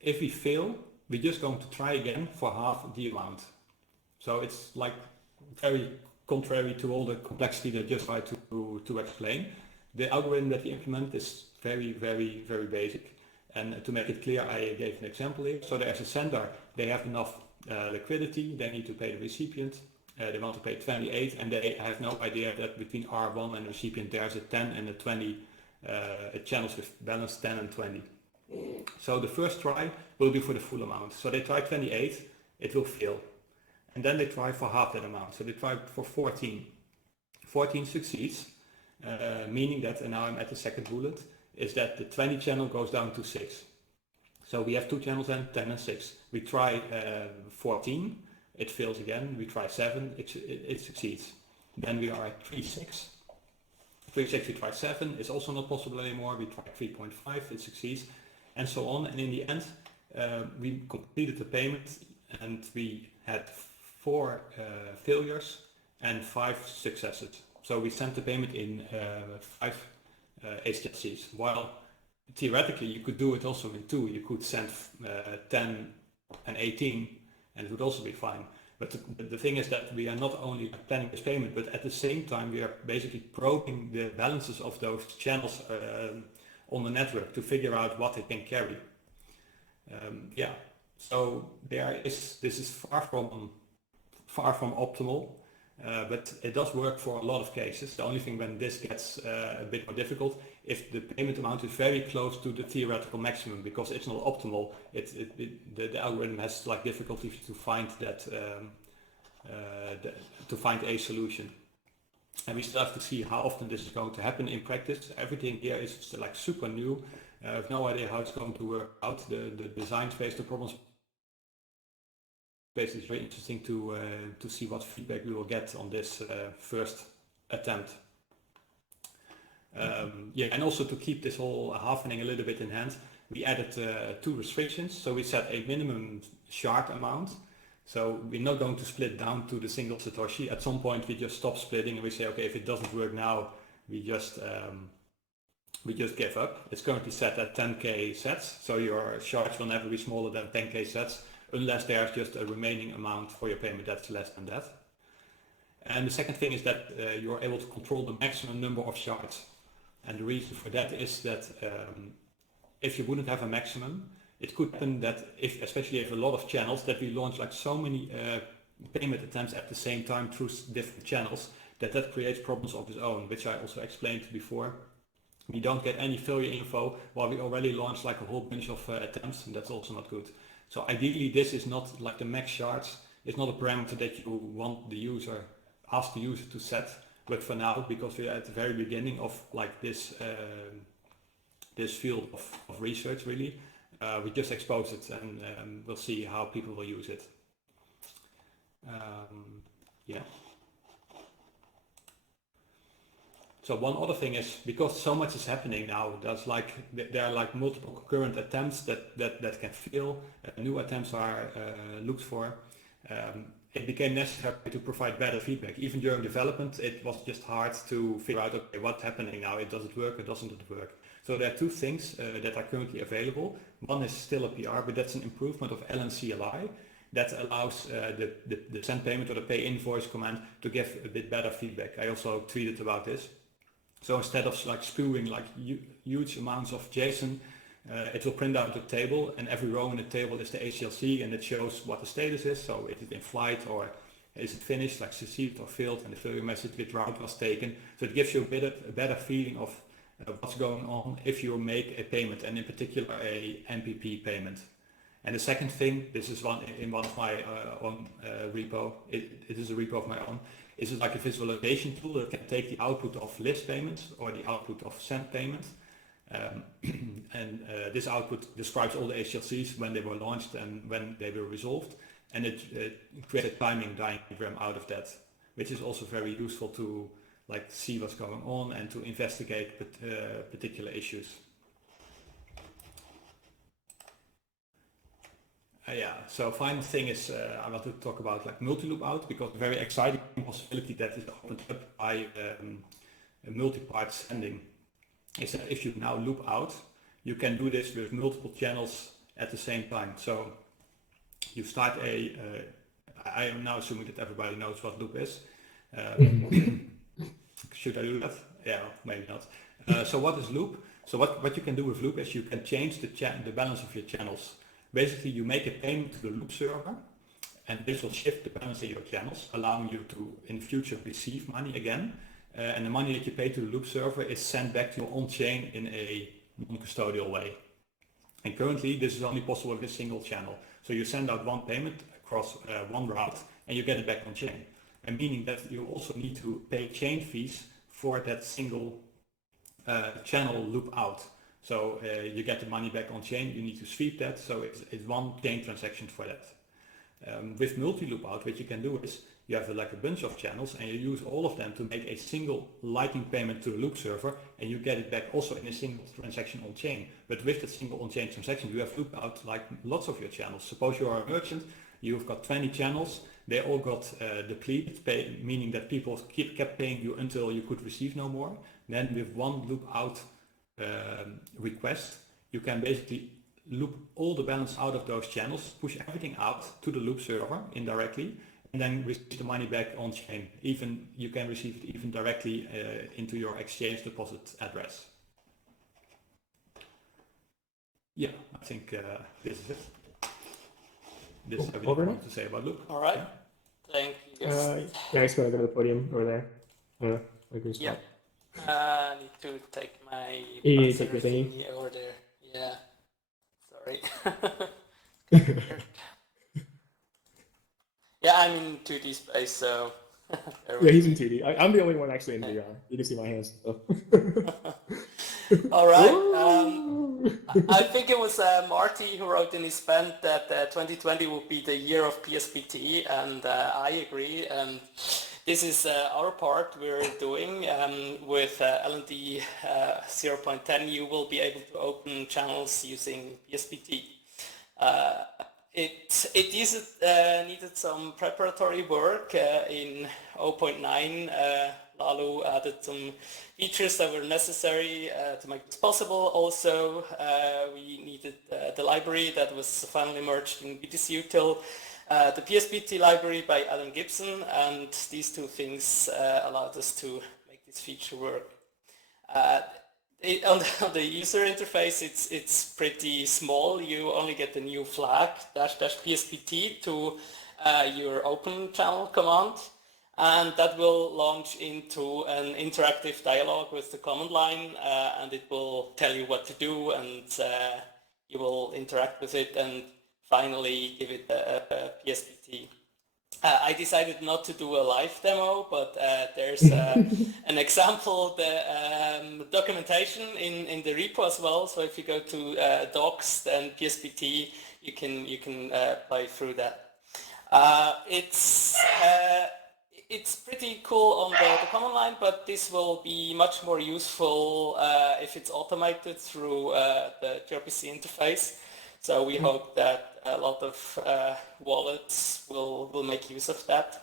if we fail, we're just going to try again for half the amount. So it's like very contrary to all the complexity that I just tried to explain. The algorithm that we implement is very, very, very basic. And to make it clear, I gave an example here. So there's a sender, they have enough liquidity, they need to pay the recipient, they want to pay 28, and they have no idea that between R1 and the recipient there's a 10 and a 20, channels with balance 10 and 20. So the first try will be for the full amount. So they try 28, it will fail. And then they try for half that amount. So they try for 14. 14 succeeds, meaning that, and now I'm at the second bullet, is that the 20 channel goes down to 6. So we have two channels then, 10 and 6. We try 14, it fails again. We try 7, it succeeds. Then we are at 3.6. 3.6 we try 7, it's also not possible anymore. We try 3.5, it succeeds, and so on. And in the end, we completed the payment and we had 4 failures and 5 successes. So we sent the payment in 5 HTCs. While theoretically you could do it also in 2. You could send 10 and 18 and it would also be fine. But the thing is that we are not only planning this payment, but at the same time we are basically probing the balances of those channels on the network to figure out what it can carry. Yeah, so this is far from optimal, but it does work for a lot of cases. The only thing when this gets a bit more difficult, if the payment amount is very close to the theoretical maximum, because it's not optimal, the algorithm has like difficulty to find that to find a solution. And we still have to see how often this is going to happen in practice. Everything here is like super new. I have no idea how it's going to work out. The design space, the problems space is very interesting to see what feedback we will get on this first attempt. Yeah, and also to keep this whole halvening a little bit in hand, we added 2 restrictions. So we set a minimum shard amount. So we're not going to split down to the single Satoshi. At some point we just stop splitting and we say, okay, if it doesn't work now, we just give up. It's currently set at 10k sets, so your shards will never be smaller than 10k sets, unless there's just a remaining amount for your payment that's less than that. And the second thing is that you're able to control the maximum number of shards. And the reason for that is that if you wouldn't have a maximum, it could happen that especially if a lot of channels, that we launch like so many payment attempts at the same time through different channels, that creates problems of its own, which I also explained before. We don't get any failure info while we already launched like a whole bunch of attempts, and that's also not good. So ideally this is not like the max shards, it's not a parameter that you want the user, ask the user to set, but for now, because we're at the very beginning of like this field of research really, we just expose it and we'll see how people will use it. Yeah. So one other thing is, because so much is happening now, there are like multiple concurrent attempts that can fail, new attempts are looked for. It became necessary to provide better feedback. Even during development, it was just hard to figure out, okay, what's happening now? Does it work or doesn't it work? So there are 2 things that are currently available. One is still a PR, but that's an improvement of LNCLI that allows the send payment or the pay invoice command to give a bit better feedback. I also tweeted about this. So instead of like spewing like huge amounts of JSON, it will print out the table, and every row in the table is the HLC, and it shows what the status is. So is it in flight, or is it finished, like succeeded or failed, and the failure message which route was taken. So it gives you a better feeling of what's going on if you make a payment, and in particular a MPP payment. And the second thing, this is in one of my own repo, it is a repo of my own, is like a visualization tool that can take the output of list payments or the output of send payment. This output describes all the HLCs when they were launched and when they were resolved, and it creates a timing diagram out of that, which is also very useful to like see what's going on and to investigate particular issues. Yeah, so final thing is I want to talk about like multi-loop out, because a very exciting possibility that is opened up by multi-part sending is that if you now loop out, you can do this with multiple channels at the same time. So you start I am now assuming that everybody knows what loop is. Should I do that? Yeah, maybe not. So what is loop? So what you can do with loop is you can change the balance of your channels. Basically, you make a payment to the loop server, and this will shift the balance in your channels, allowing you to, in the future, receive money again. And the money that you pay to the loop server is sent back to you on-chain in a non-custodial way. And currently, this is only possible with a single channel. So you send out one payment across one route, and you get it back on-chain. And meaning that you also need to pay chain fees for that single channel loop out. So you get the money back on chain, you need to sweep that, so it's one chain transaction for that. With multi-loop out, what you can do is you have like a bunch of channels and you use all of them to make a single Lightning payment to the loop server, and you get it back also in a single transaction on chain. But with that single on chain transaction, you have loop out like lots of your channels. Suppose you are a merchant, you've got 20 channels, they all got depleted, meaning that people kept paying you until you could receive no more. Then with one loop out request, you can basically loop all the balance out of those channels, push everything out to the loop server indirectly, and then receive the money back on chain. Even you can receive it even directly into your exchange deposit address. Yeah, I think this is it. This is everything I want to say about loop. All right. Yeah. Thank you. Yeah, I just want to go to the podium over there. Yeah. I need to take my take your thingy. thingy over there. Yeah. Sorry. Yeah, I'm in 2D space, so. Yeah, he's in 2D. I'm the only one actually in VR. You can see my hands. So. All right. I think it was Marty who wrote in his pen that 2020 will be the year of PSBT, and I agree. This is our part we're doing with LND 0.10. You will be able to open channels using PSBT. It needed some preparatory work in 0.9. Lalu added some features that were necessary to make this possible. Also, we needed the library that was finally merged in BTC Util, the PSBT library by Adam Gibson, and these two things allowed us to make this feature work. On the user interface, it's pretty small. You only get the new flag --PSBT to your open channel command, and that will launch into an interactive dialogue with the command line, and it will tell you what to do, and you will interact with it and finally give it a PSBT. I decided not to do a live demo, but there's an example, the documentation in the repo as well. So if you go to docs and PSBT, you can play through that. It's pretty cool on the command line, but this will be much more useful if it's automated through the gRPC interface. So we hope that a lot of wallets will make use of that.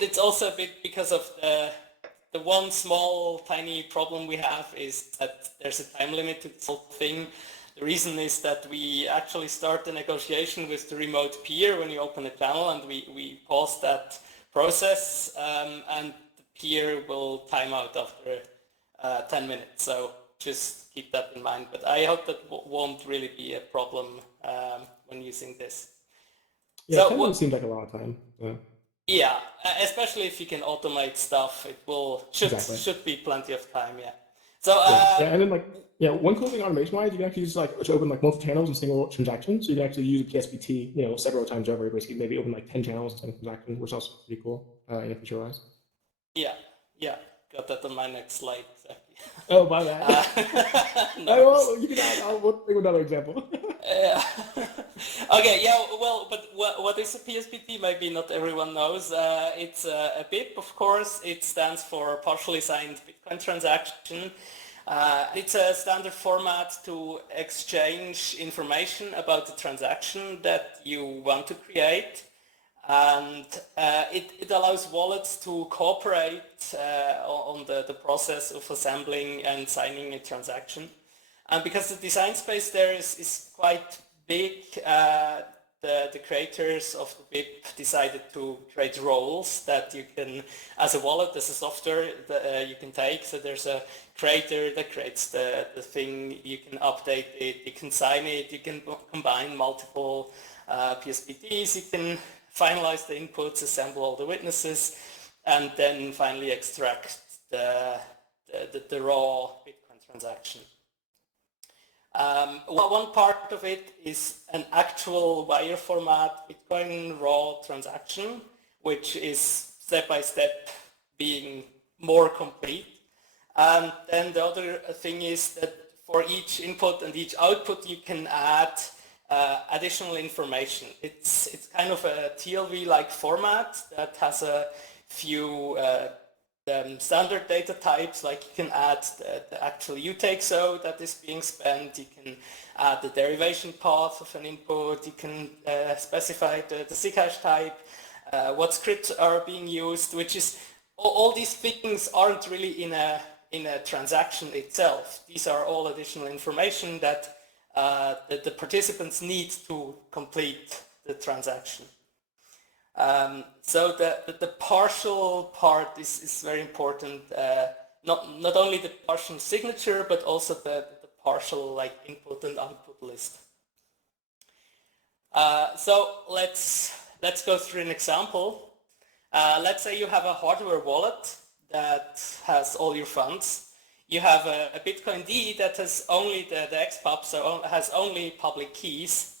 It's also a bit because of the one small tiny problem we have is that there's a time limit to this whole thing. The reason is that we actually start the negotiation with the remote peer when you open a channel, and we pause that process, and the peer will time out after 10 minutes. So just keep that in mind. But I hope that won't really be a problem when using this. Yeah, so 10 minutes seems like a lot of time. Yeah, especially if you can automate stuff, it should be plenty of time. Yeah. So and then one cool thing automation-wise, you can actually use to open multiple channels in single transaction. So you can actually use a PSBT, several times over. Basically, maybe open 10 channels in single transaction, which is also pretty cool, feature-wise. Yeah, got that on my next slide. Exactly. Oh, my bad. No. Well, you can add. I'll think of another example. Okay, yeah, well, but what is a PSBT? Maybe not everyone knows. It's a BIP, of course. It stands for partially signed Bitcoin transaction. It's a standard format to exchange information about the transaction that you want to create. And it allows wallets to cooperate on the process of assembling and signing a transaction. And because the design space there is quite big, the creators of the BIP decided to create roles that you can, as a wallet, as a software that you can take. So there's a creator that creates the thing, you can update it, you can sign it, you can combine multiple PSBTs, you can finalize the inputs, assemble all the witnesses, and then finally extract the raw Bitcoin transaction. One part of it is an actual wire format Bitcoin raw transaction, which is step by step being more complete. And then the other thing is that for each input and each output, you can add additional information. It's kind of a TLV-like format that has a few standard data types, like you can add the actual UTXO that is being spent, you can add the derivation path of an input, you can specify the SIG hash type, what scripts are being used, which is, all these things aren't really in a transaction itself. These are all additional information that the participants need to complete the transaction. So the partial part is very important. Not only the partial signature, but also the partial like input and output list. So let's go through an example. Let's say you have a hardware wallet that has all your funds. You have a Bitcoin D that has only the XPub, so has only public keys,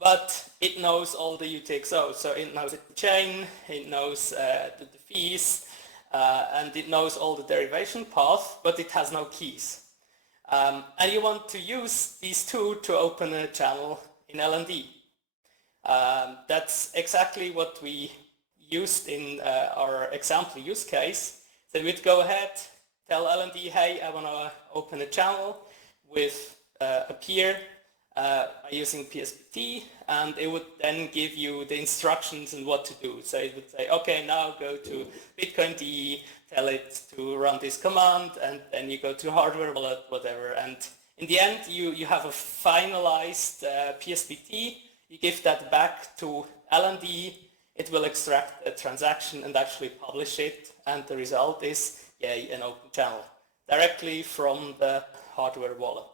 but it knows all the UTXO. So it knows the chain, it knows the fees, and it knows all the derivation path, but it has no keys. And you want to use these two to open a channel in LND. That's exactly what we used in our example use case. So we'd go ahead, tell LND, hey, I want to open a channel with a peer by using PSBT, and it would then give you the instructions and what to do. So it would say, okay, now go to Bitcoin D, tell it to run this command, and then you go to hardware wallet, whatever. And in the end, you have a finalized PSBT. You give that back to LND. It will extract a transaction and actually publish it, and the result is, yay, an open channel directly from the hardware wallet.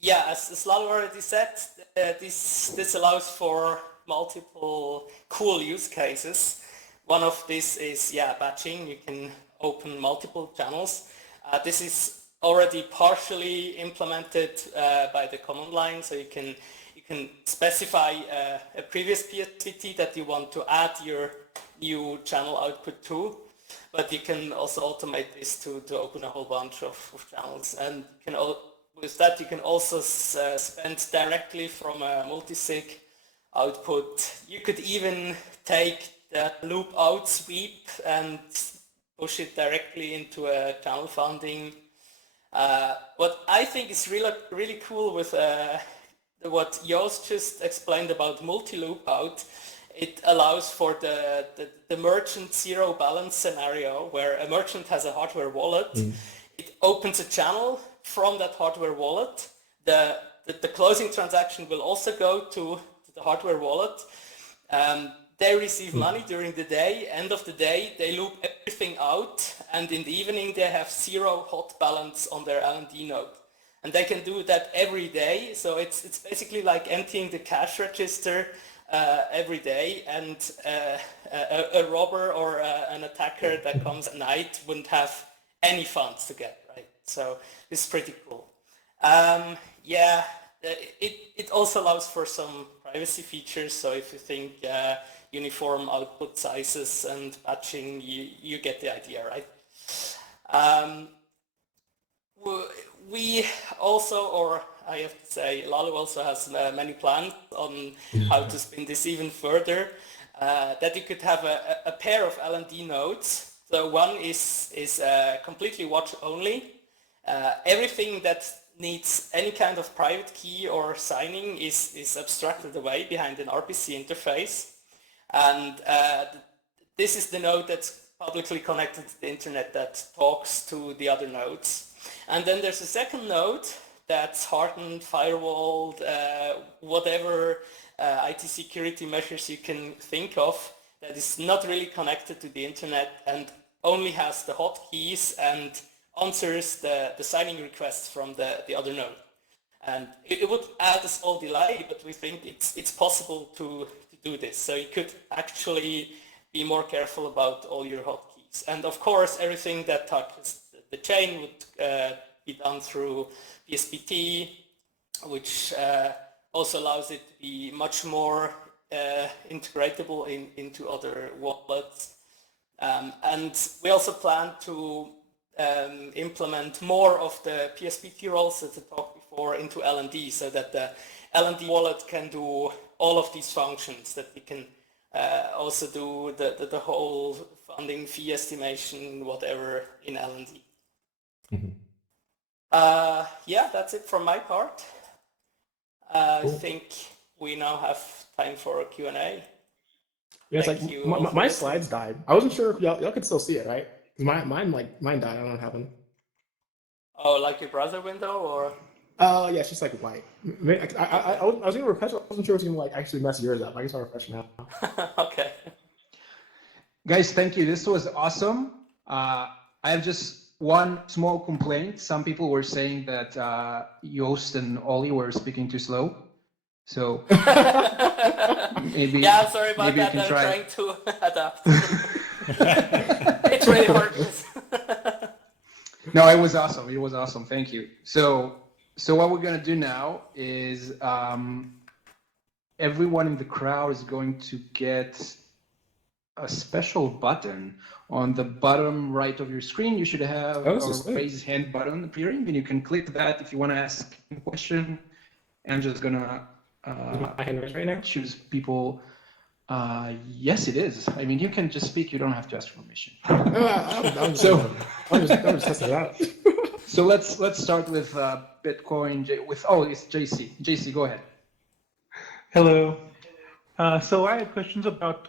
Yeah, as Lalo already said, this allows for multiple cool use cases. One of these is, yeah, batching. You can open multiple channels. This is already partially implemented by the command line, so you can specify a previous PSBT that you want to add your new channel output to, but you can also automate this to open a whole bunch of channels. And with that, you can also spend directly from a multisig output. You could even take the loop out sweep and push it directly into a channel founding. What I think is really cool with what Joost just explained about multi-loop out, it allows for the merchant zero balance scenario where a merchant has a hardware wallet. It opens a channel from that hardware wallet. The closing transaction will also go to the hardware wallet. They receive money during the day. End of the day, they loop everything out, and in the evening they have zero hot balance on their LND node. And they can do that every day. So it's basically like emptying the cash register every day, and a robber or an attacker that comes at night wouldn't have any funds to get, right? So this is pretty cool. Yeah, it also allows for some privacy features. So if you think uniform output sizes and batching, you get the idea, right? We also, or I have to say, Lalo also has many plans on how to spin this even further, that you could have a pair of LND nodes So one is completely watch only. Everything that needs any kind of private key or signing is abstracted away behind an RPC interface. And this is the node that's publicly connected to the internet that talks to the other nodes. And then there's a second node that's hardened, firewalled, whatever IT security measures you can think of, that is not really connected to the internet and only has the hotkeys and answers the signing requests from the other node. And it would add a small delay, but we think it's possible to do this. So you could actually be more careful about all your hotkeys. And of course, everything that touches the chain would be done through PSBT, which also allows it to be much more integratable into other wallets. And we also plan to implement more of the PSBT roles that I talked before into LND, so that the LND wallet can do all of these functions, that we can also do the whole funding fee estimation, whatever, in LND. Yeah, that's it from my part. I think we now have time for a Q&A. Yeah, it's like my slides died. I wasn't sure if y'all could still see it, right? Mine died. I don't know what happened. Oh, like your browser window, or? Yeah, it's just like white. I was gonna refresh. I wasn't sure it was gonna like actually mess yours up. I guess I'll refresh now. Okay. Guys, thank you. This was awesome. I have just one small complaint. Some people were saying that Joost and Ollie were speaking too slow. So maybe. Yeah, I'm sorry about that. I'm trying to adapt. It's really hard. No, it was awesome. It was awesome. Thank you. So what we're gonna do now is everyone in the crowd is going to get a special button on the bottom right of your screen. You should have a raise hand button appearing, and you can click that if you want to ask a question. I'm just gonna my hand raised right now. choose people. Yes, it is. I mean, you can just speak. You don't have to ask permission. I'm just testing it out. So let's start with Bitcoin. It's JC. JC, go ahead. Hello. So I had questions about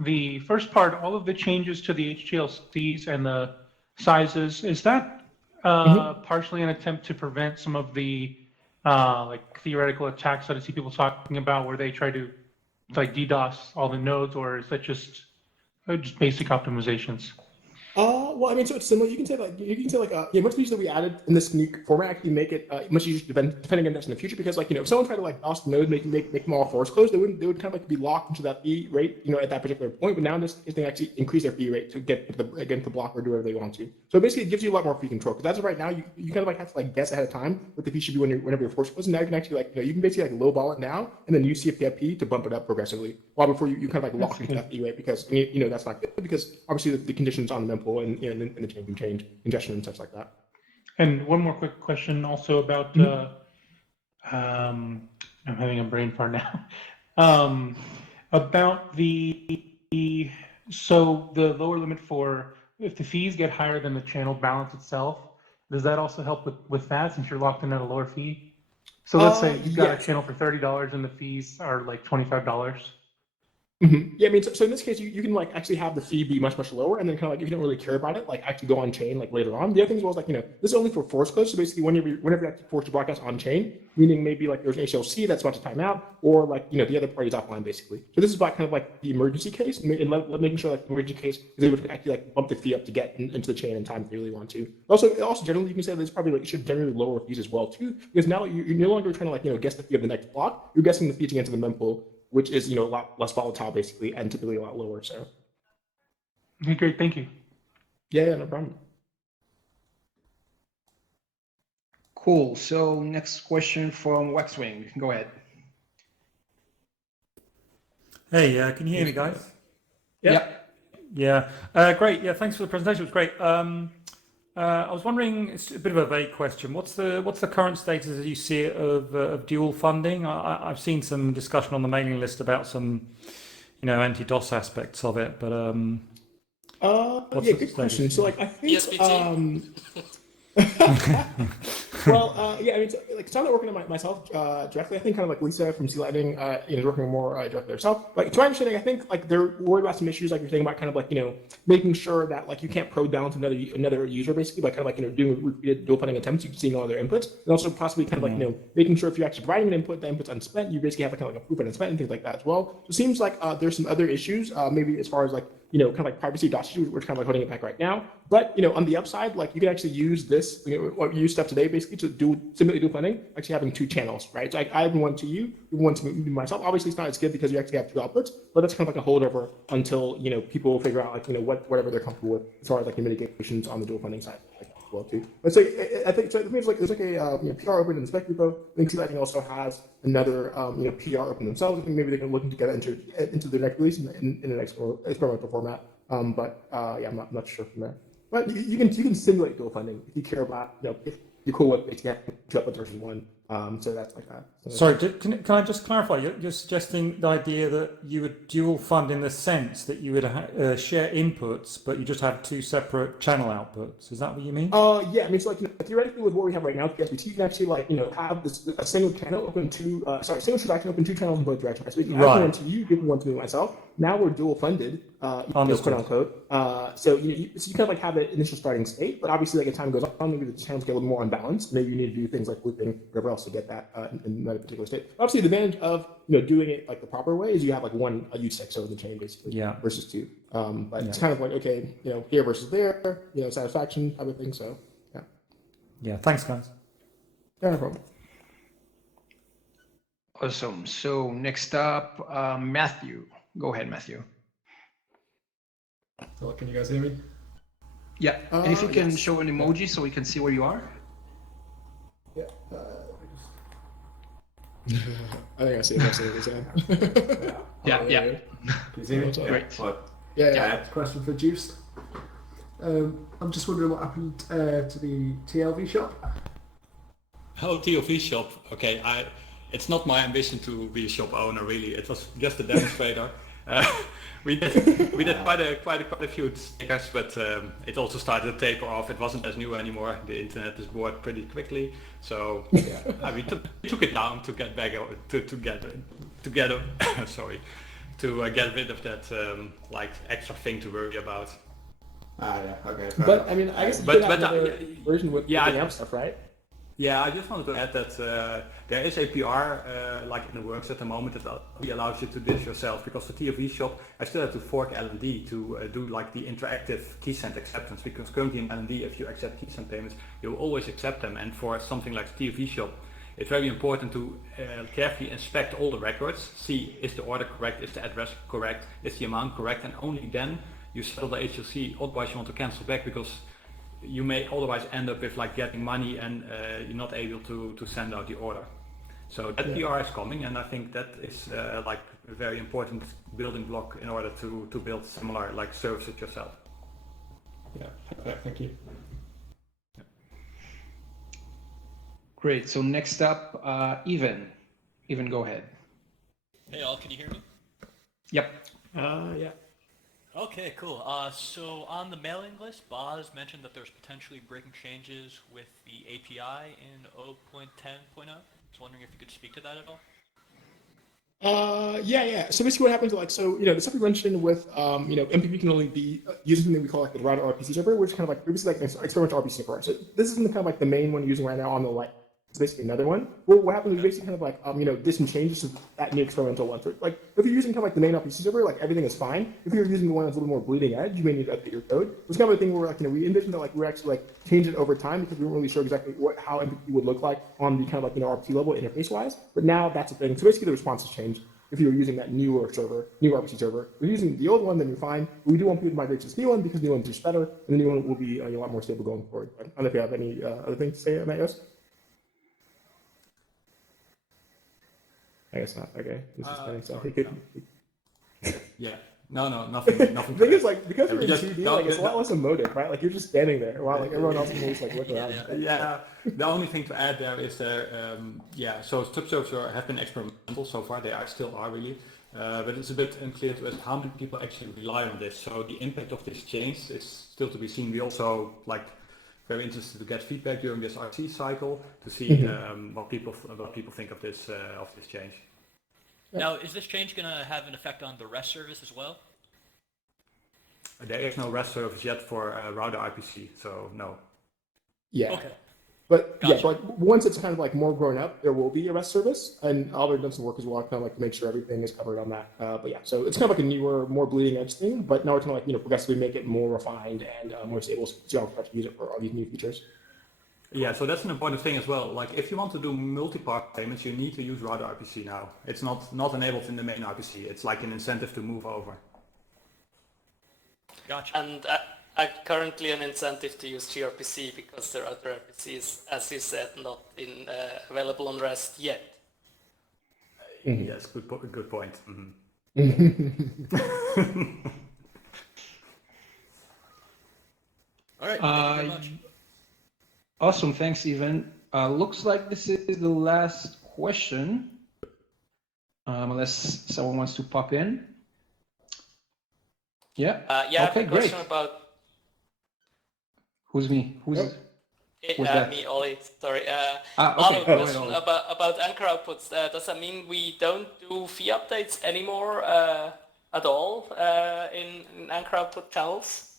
the first part. All of the changes to the HTLCs and the sizes. Is that partially an attempt to prevent some of the like theoretical attacks that I see people talking about, where they try to like DDoS all the nodes, or is that just basic optimizations? Well, I mean, so it's similar. You can say much features that we added in this unique format actually make it much easier depending on this in the future, because if someone tried to like DOS the node, make them all force closed, they would kind of like be locked into that fee rate, at that particular point. But now this thing actually increase their fee rate to get the block or do whatever they want to. So basically, it gives you a lot more fee control. Because that's right now, you kind of like have to like guess ahead of time what the fee should be whenever you're force closed. And now you can actually you can basically like lowball it now, and then use CFP to bump it up progressively. While before you kind of like lock into that fee rate, because that's not good, because obviously the conditions on the mempool and the chain can change, ingestion and such like that. And one more quick question also about I'm having a brain fart now. About the lower limit for if the fees get higher than the channel balance itself, does that also help with that, since you're locked in at a lower fee? So let's say you've got a channel for $30 and the fees are like $25. Yeah, I mean, so in this case, you can like actually have the fee be much lower, and then kind of like if you don't really care about it, like actually go on chain like later on. The other thing was like this is only for force close. So basically, whenever you actually force to broadcast on chain, meaning maybe like there's an HLC that's about to time out, or like the other party's offline basically. So this is like kind of like the emergency case, and making sure like the emergency case is able to actually like bump the fee up to get into the chain in time if you really want to. Also generally you can say that it's probably like you should generally lower fees as well too, because now you're no longer trying to like guess the fee of the next block. You're guessing the fee to get into the mempool, which is a lot less volatile basically, and typically a lot lower. So okay, great, thank you. Yeah, no problem. Cool. So next question from Waxwing. Go ahead. Hey, can you hear me, guys? Yeah. Great. Yeah, thanks for the presentation. It was great. I was wondering, it's a bit of a vague question. What's the current status as you see it of dual funding? I've seen some discussion on the mailing list about some, anti-DOS aspects of it, but What's Yeah, the good question. status? So like I think PSBT? well, yeah, I mean, so I'm not working on myself directly. I think kind of like Lisa from Sea Lightning, is working more directly herself. Like to my understanding, I think like they're worried about some issues, like you're saying about kind of like making sure that like you can't probe down to another user basically by kind of like doing repeated dual funding attempts. You can see all their inputs, and also possibly kind of like making sure if you're actually providing an input, the input's unspent, you basically have like kind of like a proof and unspent and things like that as well. So it seems like there's some other issues, maybe as far as like kind of like privacy dossier, we're kind of like holding it back right now. But on the upside, like you can actually use this, what we use stuff today basically to simulate dual funding, actually having two channels, right? So I have one to you, one to myself. Obviously, it's not as good because you actually have two outputs, but that's kind of like a holdover until people will figure out like whatever they're comfortable with as far as like the mitigations on the dual funding side. Like, well too. But so I think so. There's like a PR open in the spec repo. I think Lightning also has another PR open themselves. I think maybe they can look to get into their next release in an experimental format. Yeah, I'm not sure from there. But you can simulate dual funding if you care about if you're cool with basically having two outputs versus one. So that's like that. So Sorry, can I just clarify? You're suggesting the idea that you would dual fund in the sense that you would share inputs, but you just have two separate channel outputs. Is that what you mean? Yeah, I mean, so like theoretically, with what we have right now, PSBT, you can actually like have a single channel open single transaction open two channels in both directions. So we can give one to you, give one to me myself. Now we're dual funded, quote unquote. So you kind of like have an initial starting state, but obviously like as time goes on, maybe the channels get a little more unbalanced. Maybe you need to do things like looping, whatever else to get that in that particular state. Obviously, the advantage of doing it like the proper way is you have like one UTXO of the chain basically, versus two. But it's kind of like okay, here versus there, satisfaction type of thing. So yeah. Yeah. Thanks, guys. Yeah, no problem. Awesome. So next up, Matthew. Go ahead, Matthew. So can you guys hear me? Yeah. And if you can Yes. show an emoji so we can see where you are. Yeah. I think I see it. I see it. Yeah. Can you see me? Great. Yeah. I had a question for Joost. I'm just wondering what happened to the TLV shop. Oh, TLV shop. Okay, it's not my ambition to be a shop owner really. It was just a demonstrator. We did quite a few stickers, but it also started to taper off. It wasn't as new anymore. The internet is bored pretty quickly, so we took it down to get back to get rid of that like extra thing to worry about. Yeah. Okay. But I mean, I guess But version with the amp stuff, right? Yeah, I just wanted to add that there is a PR like in the works at the moment that allows you to do this yourself, because the TLV shop, I still have to fork LND to do like the interactive keysend acceptance, because currently in LND if you accept keysend payments you will always accept them, and for something like TLV shop it's very important to carefully inspect all the records, see is the order correct, is the address correct, is the amount correct, and only then you settle the HLC. Otherwise you want to cancel back, because you may otherwise end up with like getting money and you're not able to send out the order. So that PR is coming, and I think that is like a very important building block in order to build similar like services yourself. Yeah. Okay, thank you. Great. So next up, Evan, go ahead. Hey all, can you hear me? Yep. Yeah. Okay, cool. So on the mailing list, Boz mentioned that there's potentially breaking changes with the API in 0.10.0. I was wondering if you could speak to that at all. Yeah. So basically what happens the stuff we mentioned with, MPP can only be using something we call like the router RPC server, which is kind of like previously like an experimental RPC server. So this isn't kind of like the main one you're using right now on the light. It's basically another one. Well, what happens is basically kind of like, did some changes to that new experimental one. So like if you're using kind of like the main RPC server, like everything is fine. If you're using the one that's a little more bleeding edge, you may need to update your code. It's kind of a thing where like, we envisioned that like we're actually like change it over time, because we weren't really sure exactly how MPP would look like on the kind of like, RPC level interface wise. But now that's a thing. So basically the response has changed. If you're using that new RPC server, if you're using the old one, then you're fine. We do want people to migrate to this new one because the new one's just better, and the new one will be a lot more stable going forward. I don't know if you have any other things to say on that, guys. I guess not. Okay. This is funny. So Yeah. No, nothing. The thing is, like, because we're in Just 2D, like, it's a lot less emotive, right? Like, you're just standing there while like everyone else can just like look around. Yeah. The only thing to add there is so subservers have been experimental so far. They still are really. but it's a bit unclear to us how many people actually rely on this. So the impact of this change is still to be seen. We also very interested to get feedback during this RC cycle to see what people think of this change. Now, is this change going to have an effect on the REST service as well? There is no REST service yet for router IPC, so no. Yeah. Okay. But Gotcha. yeah, but once it's kind of like more grown up, there will be a REST service, and Oliver done some work as well, kind of like to make sure everything is covered on that. But yeah, so it's kind of like a newer, more bleeding edge thing. But now we're trying to progressively make it more refined and more stable, so y'all start to use it for all these new features. Yeah, so that's an important thing as well. Like if you want to do multi-part payments, you need to use router IPC now. It's not enabled in the main IPC. It's like an incentive to move over. Gotcha. And currently an incentive to use gRPC because the router RPC is, as you said, not available on REST yet. Yes, good point. All right. Thank you very much. Awesome, thanks, Evan. Looks like this is the last question, unless someone wants to pop in. Yeah. Yeah, I have okay, a question great. about. Who's me? Who's Yep. What's that? Me, Ollie. Sorry. Okay. Other Go question ahead, about anchor outputs. Does that mean we don't do fee updates anymore at all in anchor output channels?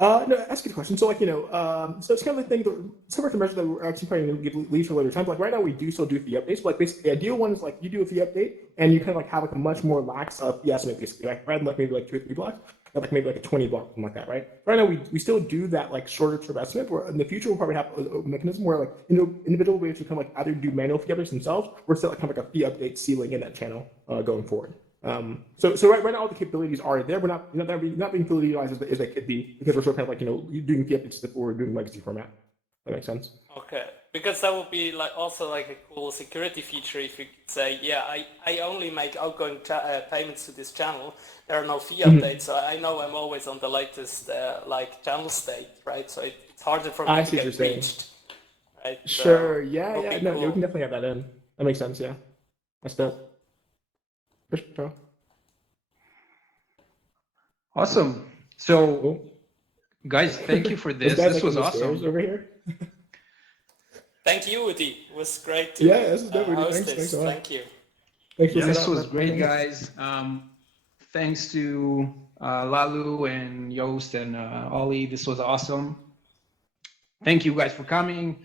No, that's a good question. So so it's kind of the thing that similar to measure that we're actually probably going to leave for later time. Like right now, we do still do fee updates. But basically, the ideal one is like you do a fee update and you kind of like have like a much more lax fee estimate, basically, like rather than like maybe like 2 or 3 blocks, like maybe like a 20 block, something like that, right? Right now, we still do that like shorter term estimate. Where in the future, we'll probably have a mechanism where like individual ways to kind of like either do manual fee updates themselves, or still like kind of like a fee update ceiling in that channel going forward. So right now all the capabilities are there, but not being fully utilized as they could be because we're still kind of like doing fee updates that we're doing legacy format. That makes sense. Okay, because that would be like also like a cool security feature if you could say, yeah, I only make outgoing payments to this channel. There are no fee updates, so I know I'm always on the latest like channel state, right? So it's harder for me to get reached. Right? Sure. So Yeah. would be No, cool. you can definitely have that in. That makes sense. Yeah. That's dope. For sure. Awesome. So, Cool. guys, thank you for Those this. guys This like was in the stairs awesome. over here. Thank you, Udi. It was great to Yeah, this is dope, Udi. host Thanks this. a lot. Thank you. Thanks for This setting up was and great, everything. guys. Thanks to Lalu and Joost and Ollie. This was awesome. Thank you guys for coming.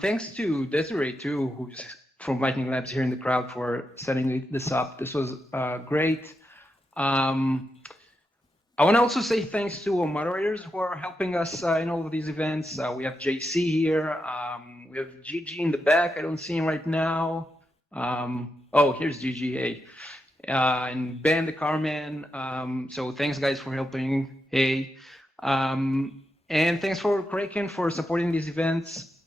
Thanks to Desiree too, who's from Lightning Labs here in the crowd for setting this up. This was great. I want to also say thanks to our moderators who are helping us in all of these events. We have JC here. We have Gigi in the back. I don't see him right now. Oh, here's Gigi. Hey. And Ben the Carman. So thanks guys for helping. Hey. And thanks for Kraken for supporting these events.